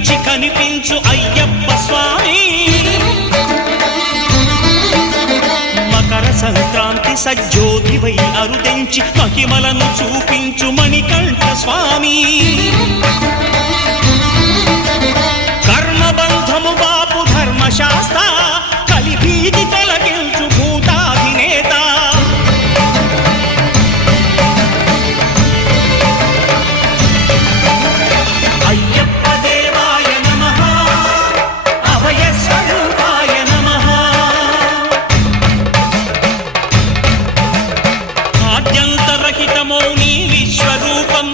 కనిపించి కనిపించు అయ్యప్ప స్వామి. మకర సంక్రాంతి సజ్జోతివై అరుదెంచి మహిమలను చూపించు మణికంఠ స్వామి. కర్మబంధము బాపు ధర్మశాస్త్ర కలిభీతి తొలగించు భూతాధినేత. అయ్యప్ప దేవాయ నమః, అభయ స్వరూపాయ నమః. ఆద్యంతరహితమౌ నీ విశ్వరూపం